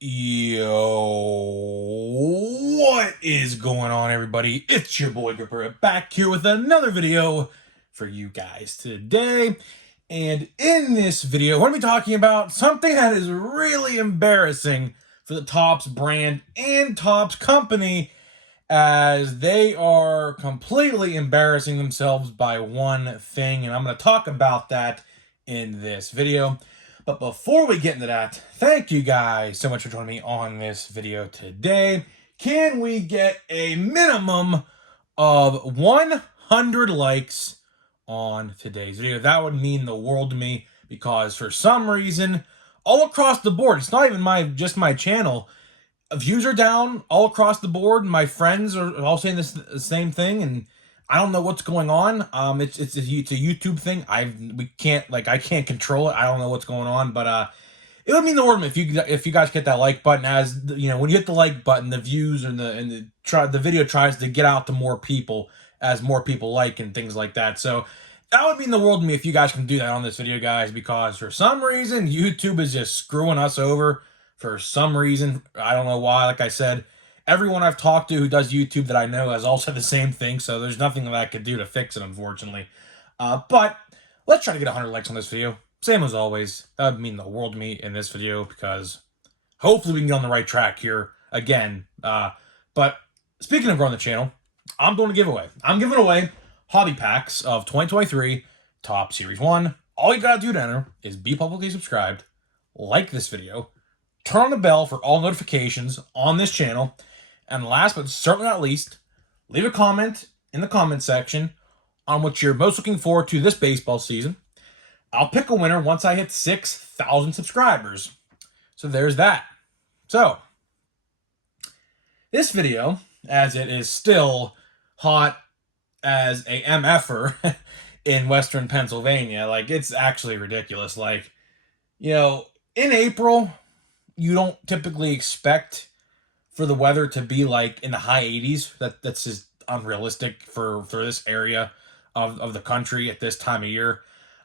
Yo, what is going on, everybody? It's your boy Gripper back here with another video for you guys today. And in this video, we're going to be talking about something that is really embarrassing for the Topps brand and Topps company, as they are completely embarrassing themselves by one thing. And I'm going to talk about that in this video. But before we get into that, thank you guys so much for joining me on this video today. Can we get a minimum of 100 likes on today's video? That would mean the world to me, because for some reason, all across the board, it's not even just my channel, views are down all across the board. My friends are all saying the same thing, and I don't know what's going on. It's a YouTube thing. I can't control it. I don't know what's going on, but it would mean the world if you guys hit that like button. As you know, when you hit the like button, the views and the video tries to get out to more people as more people like and things like that. So that would mean the world to me if you guys can do that on this video, guys, because for some reason YouTube is just screwing us over. For some reason, I don't know why. Like I said, everyone I've talked to who does YouTube that I know has all said the same thing, so there's nothing that I could do to fix it, unfortunately. But let's try to get 100 likes on this video. Same as always, that would mean the world to me in this video, because hopefully we can get on the right track here again. But speaking of growing the channel, I'm doing a giveaway. I'm giving away hobby packs of 2023 Top Series 1. All you gotta do to enter is be publicly subscribed, like this video, turn on the bell for all notifications on this channel, and last but certainly not least, leave a comment in the comment section on what you're most looking forward to this baseball season. I'll pick a winner once I hit 6,000 subscribers. So there's that. So, this video, as it is still hot as a MFer in Western Pennsylvania, like, it's actually ridiculous. Like, you know, in April, you don't typically expect for the weather to be like in the high 80s. That's just unrealistic for this area of the country at this time of year.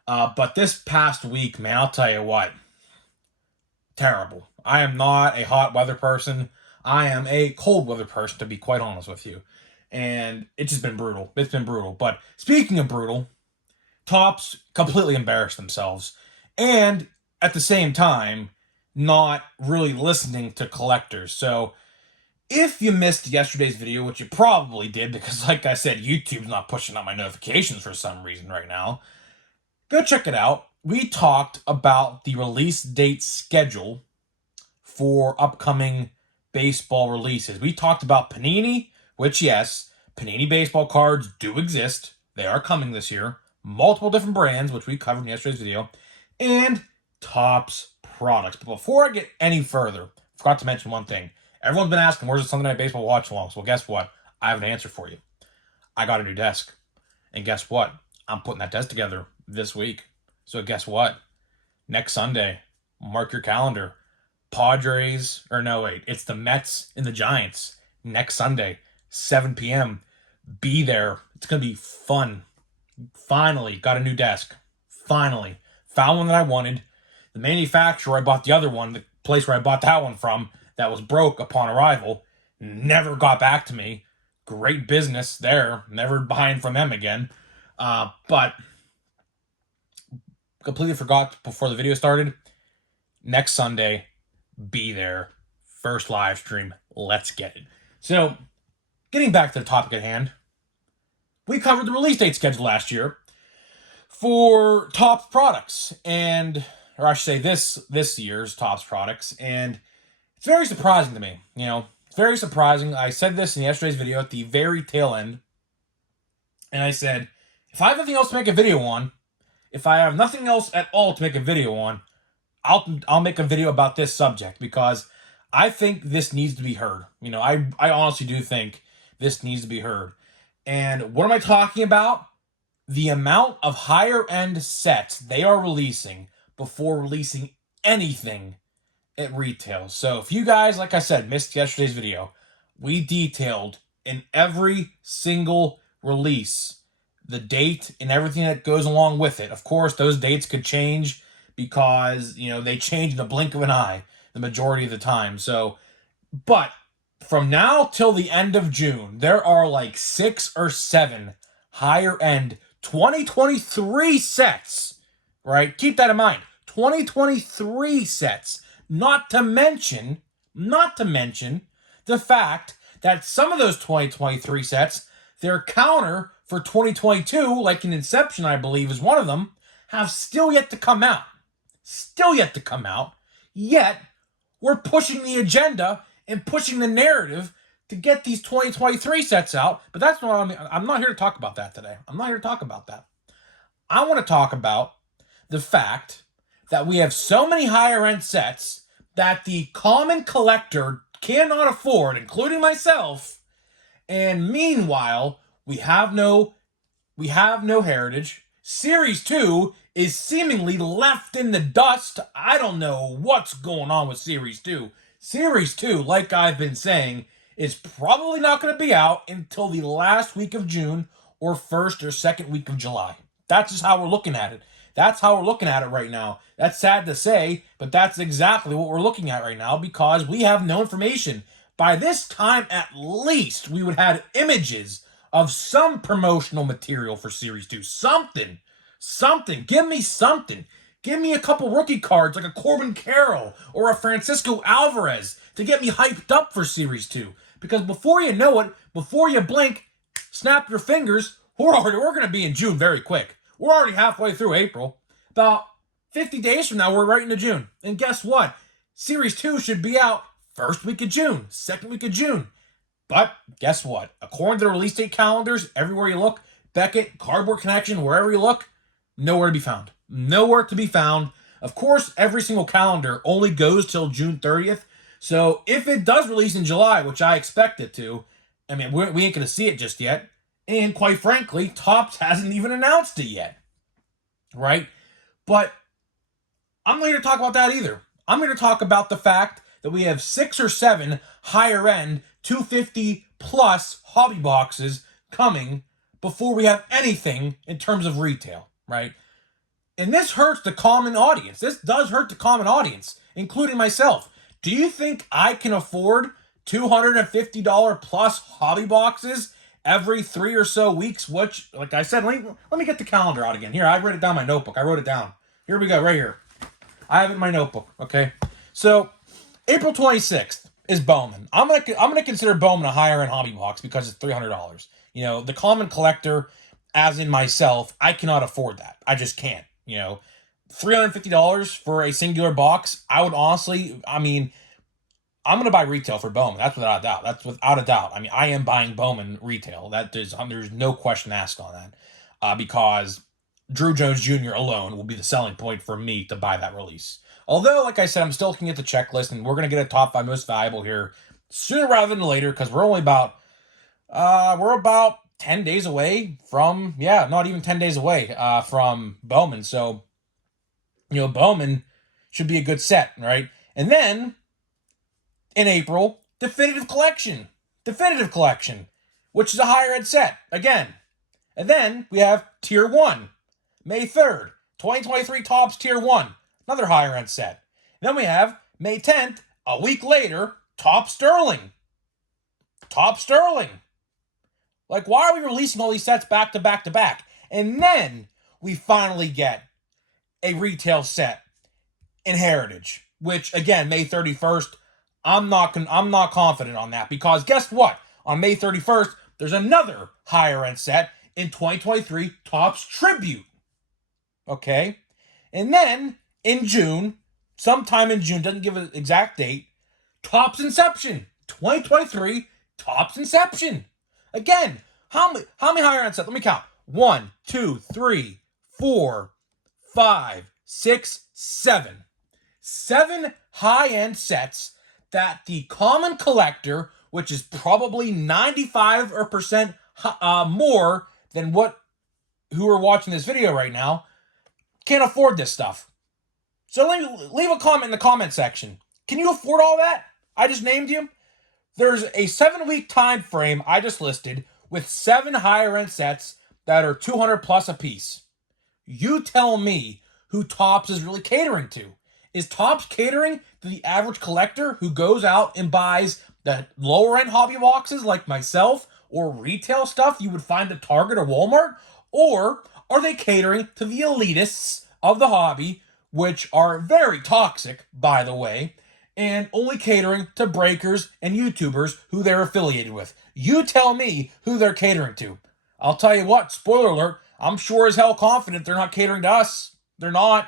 But this past week, man, I'll tell you what, terrible. I am not a hot weather person. I am a cold weather person, to be quite honest with you. And it's just been brutal. It's been brutal. But speaking of brutal, Topps completely embarrassed themselves. And at the same time, not really listening to collectors. So if you missed yesterday's video, which you probably did, because like I said, YouTube's not pushing out my notifications for some reason right now, go check it out. We talked about the release date schedule for upcoming baseball releases. We talked about Panini, which, yes, Panini baseball cards do exist. They are coming this year. Multiple different brands, which we covered in yesterday's video, and Topps products. But before I get any further, I forgot to mention one thing. Everyone's been asking, where's the Sunday Night Baseball watch-alongs? Well, guess what? I have an answer for you. I got a new desk. And guess what? I'm putting that desk together this week. So guess what? Next Sunday, mark your calendar. It's the Mets and the Giants. Next Sunday, 7 p.m. Be there. It's going to be fun. Finally got a new desk. Finally. Found one that I wanted. The manufacturer I bought the other one, the place where I bought that one from, that was broke upon arrival, never got back to me. Great business there. Never buying from them again. But completely forgot before the video started. Next Sunday, be there. First live stream. Let's get it. So, getting back to the topic at hand, we covered the release date schedule last year for Topps products, or I should say this year's Topps products, and it's very surprising to me. You know, it's very surprising. I said this in yesterday's video at the very tail end, and I said, if I have nothing else to make a video on, if I have nothing else at all to make a video on, I'll make a video about this subject, because I think this needs to be heard. You know, I honestly do think this needs to be heard. And what am I talking about? The amount of higher-end sets they are releasing before releasing anything at retail. So if you guys, like I said, missed yesterday's video, we detailed in every single release the date and everything that goes along with it. Of course, those dates could change because, you know, they change in the blink of an eye. the majority of the time. So, but from now till the end of June, there are like 6 or 7 higher end 2023 sets, right? Keep that in mind. 2023 sets. Not to mention the fact that some of those 2023 sets, their counter for 2022, like an Inception, I believe, is one of them, have still yet to come out. Still yet to come out. Yet, we're pushing the agenda and pushing the narrative to get these 2023 sets out. But that's what I'm not here to talk about that today. I'm not here to talk about that. I want to talk about the fact that we have so many higher end sets that the common collector cannot afford, including myself. And meanwhile, we have no heritage. Series 2 is seemingly left in the dust. I don't know what's going on with Series 2. Series 2, like I've been saying, is probably not going to be out until the last week of June or first or second week of July. That's just how we're looking at it. That's how we're looking at it right now. That's sad to say, but that's exactly what we're looking at right now because we have no information. By this time, at least, we would have images of some promotional material for Series 2. Something. Give me something. Give me a couple rookie cards like a Corbin Carroll or a Francisco Alvarez to get me hyped up for Series 2. Because before you know it, before you blink, snap your fingers, we're going to be in June very quick. We're already halfway through April. About 50 days from now, we're right into June. And guess what? Series 2 should be out first week of June, second week of June. But guess what? According to the release date calendars, everywhere you look, Beckett, Cardboard Connection, wherever you look, nowhere to be found. Nowhere to be found. Of course, every single calendar only goes till June 30th. So if it does release in July, which I expect it to, I mean, we ain't going to see it just yet. And quite frankly, Topps hasn't even announced it yet. Right? But I'm not here to talk about that either. I'm here to talk about the fact that we have 6 or 7 higher end 250 plus hobby boxes coming before we have anything in terms of retail, right? And this hurts the common audience. This does hurt the common audience, including myself. Do you think I can afford $250 plus hobby boxes every 3 or so weeks? Which, like I said, let me get the calendar out again. Here, I wrote it down in my notebook. I wrote it down. Here we go, right here. I have it in my notebook, okay? So, April 26th is Bowman. I'm gonna consider Bowman a higher end hobby box because it's $300. You know, the common collector, as in myself, I cannot afford that. I just can't. You know, $350 for a singular box. I would honestly, I mean, I'm gonna buy retail for Bowman. That's without a doubt. That's without a doubt. I mean, I am buying Bowman retail. There's no question asked on that, because Drew Jones Jr. alone will be the selling point for me to buy that release. Although, like I said, I'm still looking at the checklist, and we're going to get a top 5 most valuable here sooner rather than later, because we're about 10 days away from, not even 10 days away from Bowman. So, you know, Bowman should be a good set, right? And then, in April, Definitive Collection, which is a higher end set, again. And then, we have Tier 1, May 3rd, 2023 Topps Tier 1. Another higher end set. Then we have May 10th, a week later, Topps Sterling. Like, why are we releasing all these sets back to back to back? And then we finally get a retail set in Heritage, which again, May 31st, I'm not confident on that because guess what? On May 31st, there's another higher end set in 2023 Topps Tribute. Okay? And then in June, sometime in June, doesn't give an exact date, Topps Inception. 2023 Topps Inception. Again, how many higher end sets? Let me count. 1, 2, 3, 4, 5, 6, 7. 7 high-end sets that the common collector, which is probably 95% more than who are watching this video right now, can't afford this stuff. So leave a comment in the comment section. Can you afford all that? I just named you. There's a 7-week time frame I just listed with 7 higher end sets that are 200 plus a piece. You tell me who Topps is really catering to. Is Topps catering to the average collector who goes out and buys the lower end hobby boxes like myself, or retail stuff you would find at Target or Walmart? Or are they catering to the elitists of the hobby, which are very toxic, by the way, and only catering to breakers and YouTubers who they're affiliated with? You tell me who they're catering to. I'll tell you what, spoiler alert, I'm sure as hell confident they're not catering to us. They're not.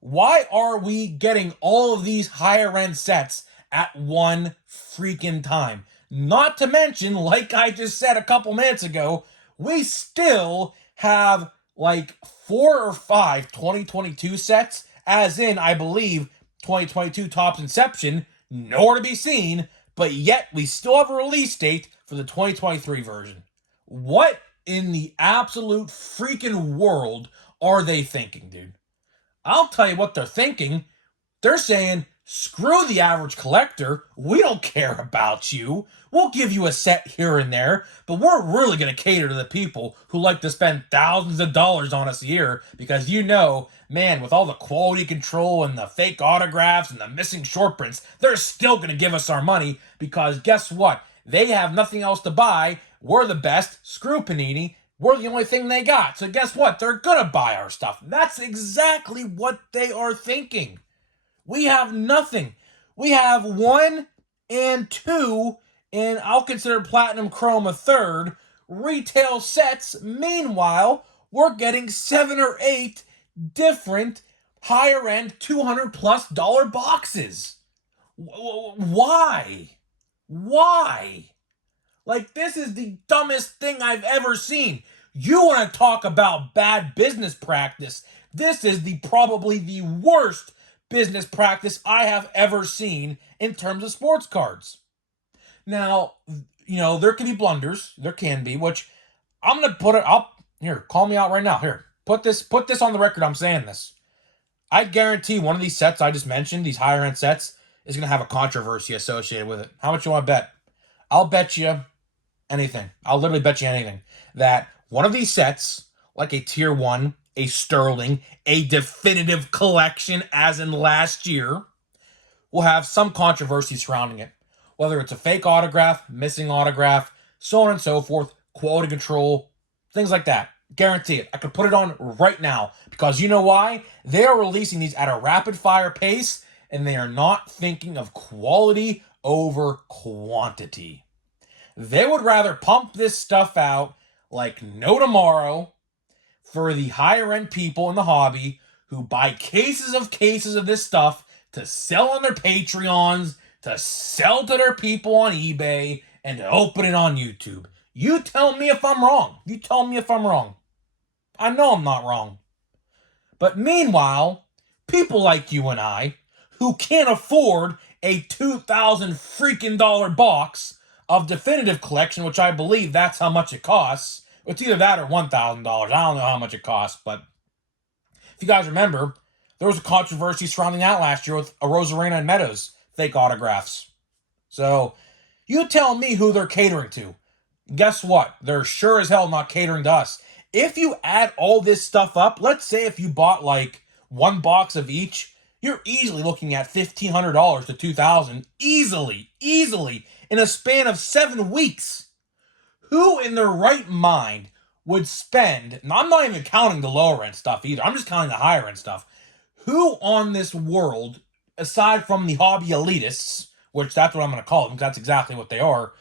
Why are we getting all of these higher end sets at one freaking time? Not to mention, like I just said a couple minutes ago, we still have like 4 or 5 2022 sets, as in, I believe, 2022 Topps Inception, nowhere to be seen, but yet we still have a release date for the 2023 version. What in the absolute freaking world are they thinking, dude? I'll tell you what they're thinking. They're saying, screw the average collector. We don't care about you. We'll give you a set here and there, but we're really going to cater to the people who like to spend thousands of dollars on us a year because man, with all the quality control and the fake autographs and the missing short prints, they're still going to give us our money because guess what? They have nothing else to buy. We're the best. Screw Panini. We're the only thing they got. So guess what? They're going to buy our stuff. That's exactly what they are thinking. We have nothing. We have 1 and 2, and I'll consider Platinum Chrome a third, retail sets. Meanwhile, we're getting 7 or 8 different higher end $200+ boxes. Why? Why? Like, this is the dumbest thing I've ever seen. You want to talk about bad business practice? This is probably the worst business practice I have ever seen in terms of sports cards. Now, there can be blunders. There can be, which I'm going to put it up. Here, call me out right now. Here, put this on the record. I'm saying this. I guarantee one of these sets I just mentioned, these higher end sets, is going to have a controversy associated with it. How much you want to bet? I'll bet you anything. I'll literally bet you anything that one of these sets, like a tier 1, a Sterling, a definitive collection as in last year, will have some controversy surrounding it. Whether it's a fake autograph, missing autograph, so on and so forth, quality control, things like that. Guarantee it. I could put it on right now because you know why? They are releasing these at a rapid fire pace and they are not thinking of quality over quantity. They would rather pump this stuff out like no tomorrow for the higher end people in the hobby who buy cases of this stuff to sell on their Patreons, to sell to their people on eBay, and to open it on YouTube. You tell me if I'm wrong. You tell me if I'm wrong. I know I'm not wrong. But meanwhile, people like you and I, who can't afford a $2,000 freaking box of definitive collection, which I believe that's how much it costs. It's either that or $1,000. I don't know how much it costs, but if you guys remember, there was a controversy surrounding that last year with a Rosarena and Meadows fake autographs. So, you tell me who they're catering to. Guess what? They're sure as hell not catering to us. If you add all this stuff up, let's say if you bought like one box of each, you're easily looking at $1,500 to $2,000. Easily in a span of 7 weeks. Who in their right mind would spend, and I'm not even counting the lower end stuff either, I'm just counting the higher end stuff. Who on this world, aside from the hobby elitists, which that's what I'm going to call them, because that's exactly what they are,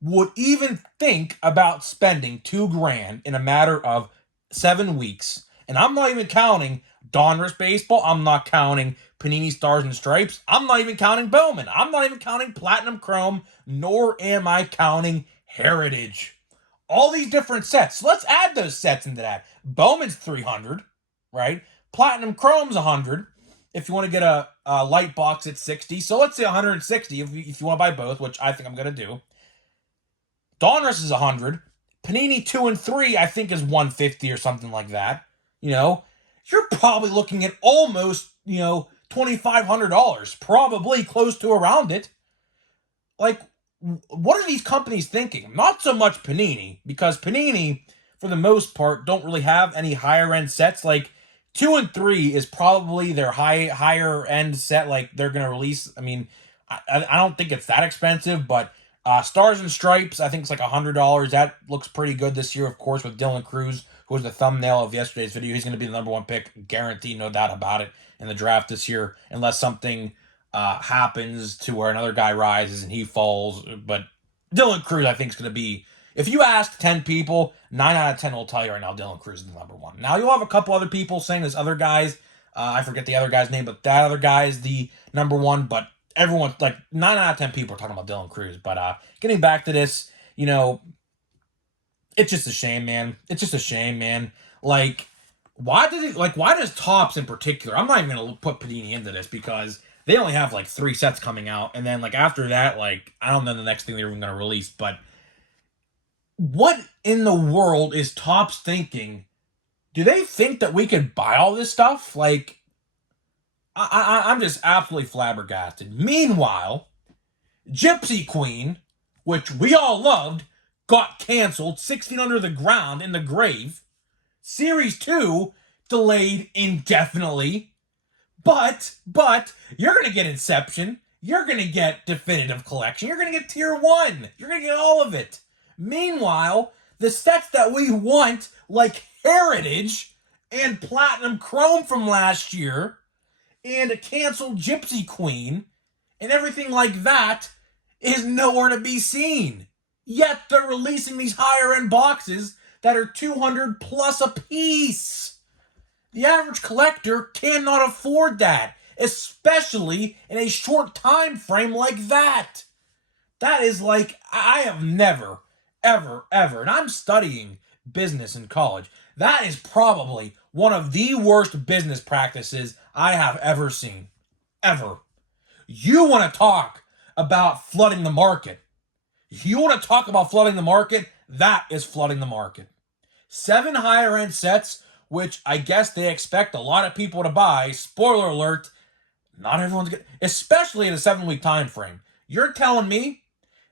would even think about spending $2,000 in a matter of 7 weeks? And I'm not even counting Donruss Baseball. I'm not counting Panini Stars and Stripes. I'm not even counting Bowman. I'm not even counting Platinum Chrome, nor am I counting Heritage. All these different sets. Let's add those sets into that. Bowman's $300, right? Platinum Chrome's $100. If you want to get a light box, it's $60. So let's say $160 if you want to buy both, which I think I'm going to do. Donruss is $100. Panini 2 and 3, I think, is $150 or something like that. You're probably looking at almost, $2,500, probably close to around it. Like, what are these companies thinking? Not so much Panini, because Panini, for the most part, don't really have any higher end sets. Like, 2 and 3 is probably their higher end set. Like they're gonna release. I mean, I don't think it's that expensive, but Stars and Stripes, I think it's like $100. That looks pretty good this year, of course, with Dylan Cruz, who was the thumbnail of yesterday's video. He's going to be the number one pick, guaranteed, no doubt about it, in the draft this year, unless something happens to where another guy rises and he falls. But Dylan Cruz, I think, is going to be. If you ask 10 people, 9 out of 10 will tell you right now Dylan Cruz is the number one. Now, you'll have a couple other people saying this other guys. I forget the other guy's name, but that other guy is the number one. But everyone, like 9 out of 10 people are talking about Dylan Cruz. But getting back to this, it's just a shame, man. It's just a shame, man. Like, why does Topps in particular? I'm not even gonna put Panini into this because they only have like 3 sets coming out, and then like after that, like I don't know the next thing they're even gonna release. But what in the world is Topps thinking? Do they think that we could buy all this stuff? Like, I'm just absolutely flabbergasted. Meanwhile, Gypsy Queen, which we all loved, got canceled 6 feet under the ground in the grave. Series 2 delayed indefinitely. But you're going to get Inception. You're going to get Definitive Collection. You're going to get Tier 1. You're going to get all of it. Meanwhile, the sets that we want, like Heritage and Platinum Chrome from last year, and a canceled Gypsy Queen, and everything like that, is nowhere to be seen. Yet they're releasing these higher-end boxes that are $200 plus a piece. The average collector cannot afford that, especially in a short time frame like that. That is like, I have never, ever, and I'm studying business in college. That is probably one of the worst business practices I have ever seen. Ever. You want to talk about flooding the market. You want to talk about flooding the market? That is flooding the market. 7 higher end sets, which I guess they expect a lot of people to buy. Spoiler alert, not everyone's good, especially in a 7-week time frame. You're telling me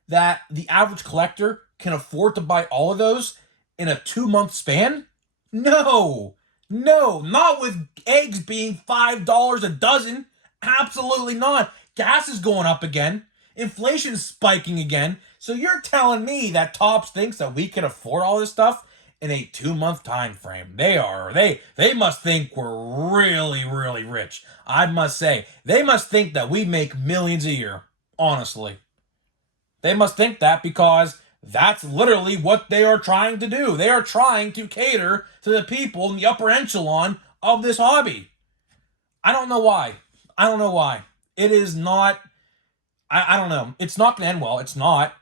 that the average collector can afford to buy all of those in a 2-month span? No, not with eggs being $5 a dozen. Absolutely not. Gas is going up again. Inflation's spiking again. So you're telling me that Topps thinks that we can afford all this stuff in a 2-month time frame? They must think we're really, really rich. I must say, they must think that we make millions a year. Honestly. They must think that because that's literally what they are trying to do. They are trying to cater to the people in the upper echelon of this hobby. I don't know why. It is not, I don't know. It's not going to end well. It's not,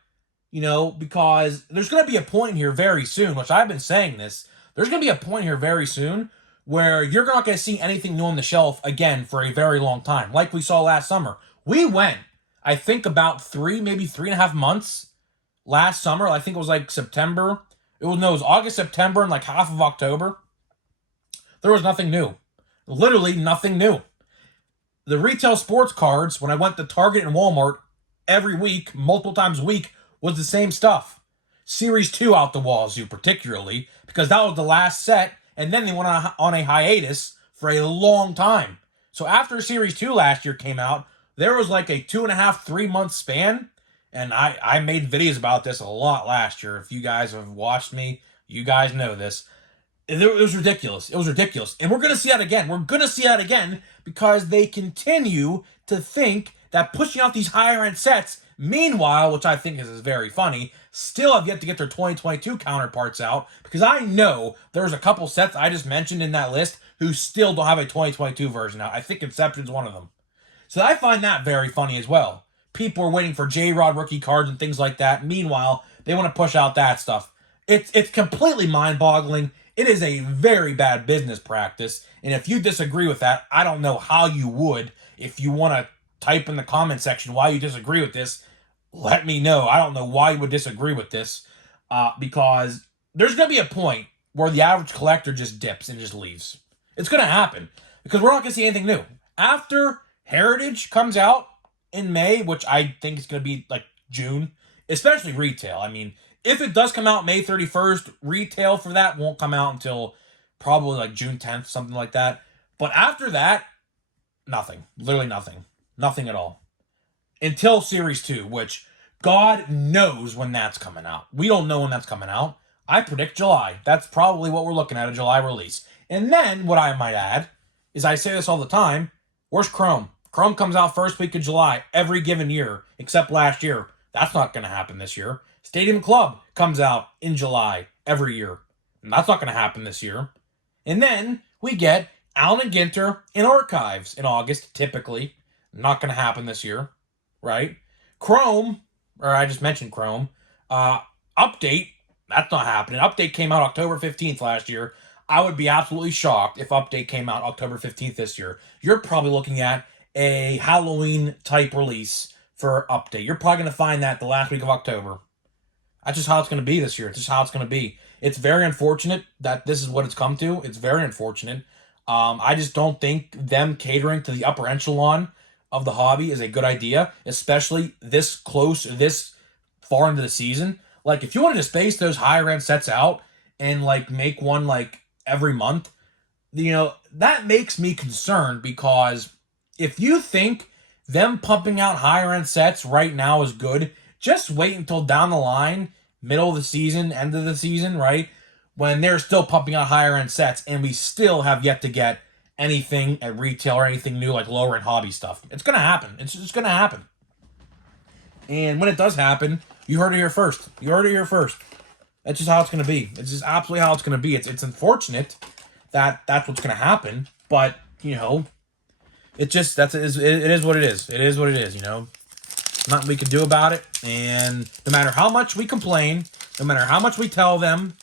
because there's going to be a point here very soon, which I've been saying this. There's going to be a point here very soon where you're not going to see anything new on the shelf again for a very long time, like we saw last summer. We went, I think, about 3, maybe 3.5 months last summer. I think it was like September. It was August, September, and like half of October. There was nothing new. Literally nothing new. The retail sports cards, when I went to Target and Walmart every week, multiple times a week, was the same stuff. Series 2 out the wazoo, particularly, because that was the last set, and then they went on a hiatus for a long time. So after Series 2 last year came out, there was like a 2.5, 3-month span, and I made videos about this a lot last year. If you guys have watched me, you guys know this. It was ridiculous. And we're going to see that again. Because they continue to think that pushing out these higher-end sets, meanwhile, which I think is very funny, still have yet to get their 2022 counterparts out. Because I know there's a couple sets I just mentioned in that list who still don't have a 2022 version out. I think Inception's one of them. So I find that very funny as well. People are waiting for J-Rod rookie cards and things like that. Meanwhile, they want to push out that stuff. It's completely mind-boggling. It is a very bad business practice, and if you disagree with that, I don't know how you would. If you want to type in the comment section why you disagree with this, let me know. I don't know why you would disagree with this, because there's going to be a point where the average collector just dips and just leaves. It's going to happen, because we're not going to see anything new. After Heritage comes out in May, which I think is going to be like June, especially retail. I mean, if it does come out May 31st, retail for that won't come out until probably like June 10th, something like that. But after that, nothing. Literally nothing. Nothing at all. Until Series 2, which God knows when that's coming out. We don't know when that's coming out. I predict July. That's probably what we're looking at, a July release. And then, what I might add, is I say this all the time, where's Chrome? Chrome comes out first week of July every given year, except last year. That's not going to happen this year. Stadium Club comes out in July every year. And that's not going to happen this year. And then we get Allen and Ginter in Archives in August, typically. Not going to happen this year, right? Chrome, or I just mentioned Chrome, Update, that's not happening. Update came out October 15th last year. I would be absolutely shocked if Update came out October 15th this year. You're probably looking at a Halloween-type release for Update. You're probably going to find that the last week of October. That's just how it's going to be this year. It's just how it's going to be. It's very unfortunate that this is what it's come to. It's very unfortunate. I just don't think them catering to the upper echelon of the hobby is a good idea, especially this close, this far into the season. Like, if you wanted to space those higher end sets out and like make one like every month, that makes me concerned, because if you think them pumping out higher end sets right now is good, just wait until down the line, middle of the season, end of the season, right? When they're still pumping out higher end sets and we still have yet to get anything at retail or anything new like lower end hobby stuff. It's going to happen. It's just going to happen. And when it does happen, you heard it here first. You heard it here first. That's just how it's going to be. It's just absolutely how it's going to be. It's unfortunate that that's what's going to happen, but, it just, it is what it is. It is what it is, Nothing we can do about it. And no matter how much we complain, no matter how much we tell them,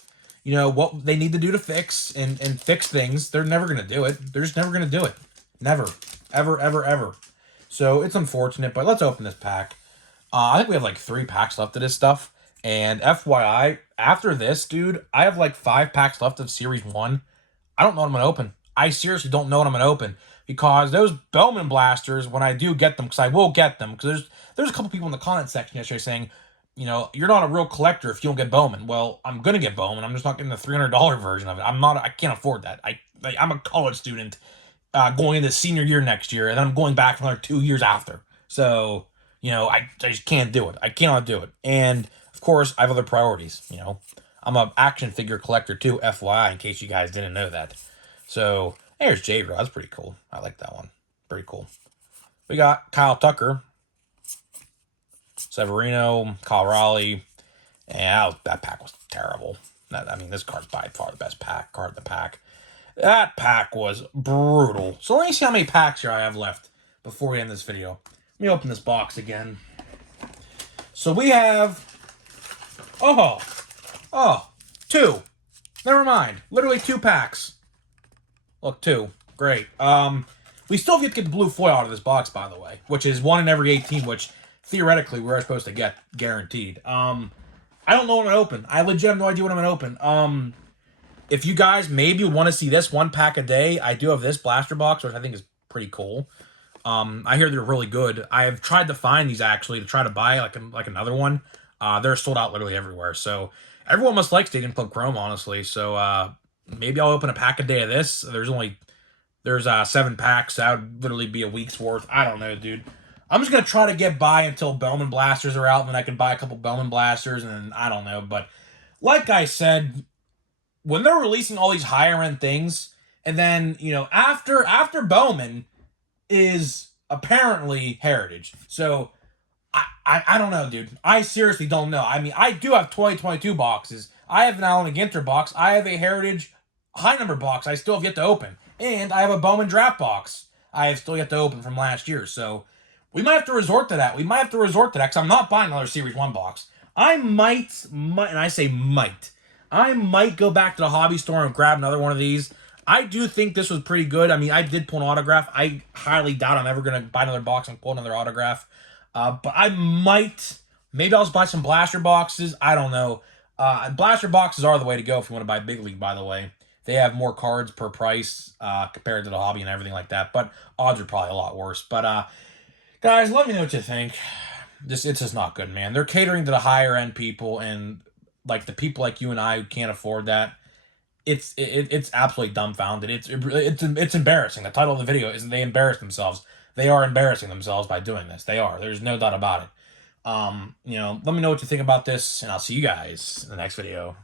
what they need to do to fix and fix things, they're never going to do it. They're just never going to do it. Never. Ever, ever, ever. So it's unfortunate, but let's open this pack. I think we have like 3 packs left of this stuff. And FYI, after this, dude, I have like 5 packs left of Series 1. I don't know what I'm going to open. I seriously don't know what I'm going to open. Because those Bowman blasters, when I do get them, because I will get them, because there's a couple people in the comment section yesterday saying, you're not a real collector if you don't get Bowman. Well, I'm going to get Bowman. I'm just not getting the $300 version of it. I can't afford that. I'm a college student going into senior year next year, and then I'm going back for another 2 years after. So, I just can't do it. I cannot do it. And, of course, I have other priorities, I'm an action figure collector too, FYI, in case you guys didn't know that. So, there's J-Ro. That's pretty cool. I like that one. Pretty cool. We got Kyle Tucker, Severino, Kyle Raleigh. Yeah, that pack was terrible. This card's by far the best card in the pack. That pack was brutal. So let me see how many packs here I have left before we end this video. Let me open this box again. So we have... Oh, 2. Never mind. Literally 2 packs. Look, 2. Great. We still have to get the blue foil out of this box, by the way, which is 1 in every 18, which theoretically we're supposed to get guaranteed. I don't know what I'm going to open. I legit have no idea what I'm going to open. If you guys maybe would want to see this 1 pack a day, I do have this blaster box, which I think is pretty cool. I hear they're really good. I have tried to find these, actually, to try to buy like another one. They're sold out literally everywhere. So everyone must like Stadium Club Chrome, honestly. So maybe I'll open a pack a day of this. There's 7 packs. That would literally be a week's worth. I don't know, dude. I'm just going to try to get by until Bowman blasters are out, and then I can buy a couple Bowman blasters, and then I don't know. But like I said, when they're releasing all these higher end things, and then, after Bowman is apparently Heritage. So I don't know, dude. I seriously don't know. I do have 2022 boxes. I have an Allen and Ginter box. I have a Heritage high number box I still have yet to open. And I have a Bowman draft box I have still yet to open from last year. So we might have to resort to that. Because I'm not buying another Series 1 box. I might, and I say might, I might go back to the hobby store and grab another one of these. I do think this was pretty good. I did pull an autograph. I highly doubt I'm ever going to buy another box and pull another autograph. But I might, maybe I'll just buy some blaster boxes. I don't know. Blaster boxes are the way to go if you want to buy Big League, by the way. They have more cards per price compared to the hobby and everything like that. But odds are probably a lot worse. But guys, let me know what you think. It's just not good, man. They're catering to the higher end people, and like the people like you and I who can't afford that. it's absolutely dumbfounded. It's embarrassing. The title of the video is they embarrass themselves. They are embarrassing themselves by doing this. They are. There's no doubt about it. Let me know what you think about this, and I'll see you guys in the next video.